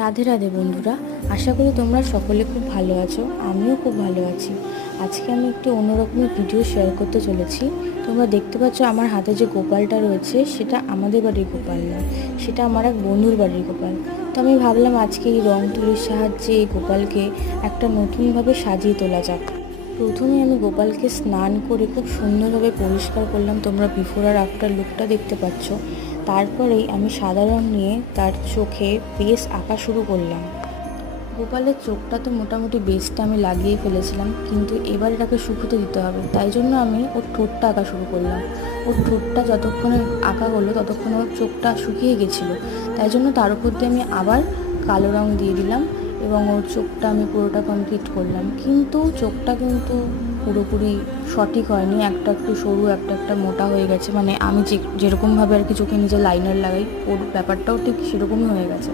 রাধে রাধে বন্ধুরা, আশা করি তোমরা সকলে খুব ভালো আছো। আমিও খুব ভালো আছি। আজকে আমি একটি অন্যরকমের ভিডিও শেয়ার করতে চলেছি। তোমরা দেখতে পাচ্ছ আমার হাতে যে গোপালটা রয়েছে সেটা আমাদের বাড়ির গোপাল নয়, সেটা আমার এক বন্ধুর বাড়ির গোপাল। তো আমি ভাবলাম আজকে এই রং তুলির সাহায্যে এই গোপালকে একটা নতুনভাবে সাজিয়ে তোলা যাক। প্রথমে আমি গোপালকে স্নান করে খুব সুন্দরভাবে পরিষ্কার করলাম। তোমরা বিফোর আর আফটার লুকটা দেখতে পাচ্ছ। তারপরেই আমি সাদা রং নিয়ে তার চোখে বেস আঁকা শুরু করলাম। গোপালের চোখটা তো মোটামুটি বেসটা আমি লাগিয়ে ফেলেছিলাম, কিন্তু এবার এটাকে শুকোতে দিতে হবে, তাই জন্য আমি ওর ঠোঁটটা আঁকা শুরু করলাম। ওর ঠোঁটটা যতক্ষণে আঁকা হলো ততক্ষণে ওর চোখটা শুকিয়ে গেছিলো, তাই জন্য তার উপর দিয়ে আমি আবার কালো রং দিয়ে দিলাম এবং ওর চোখটা আমি পুরোটা কমপ্লিট করলাম। কিন্তু চোখটা কিন্তু পুরোপুরি সঠিক হয়নি, একটা একটু সরু, একটা একটা মোটা হয়ে গেছে। মানে আমি যেরকমভাবে আর কি চোখে নিজে লাইনার লাগাই, ওর ব্যাপারটাও ঠিক সেরকমই হয়ে গেছে।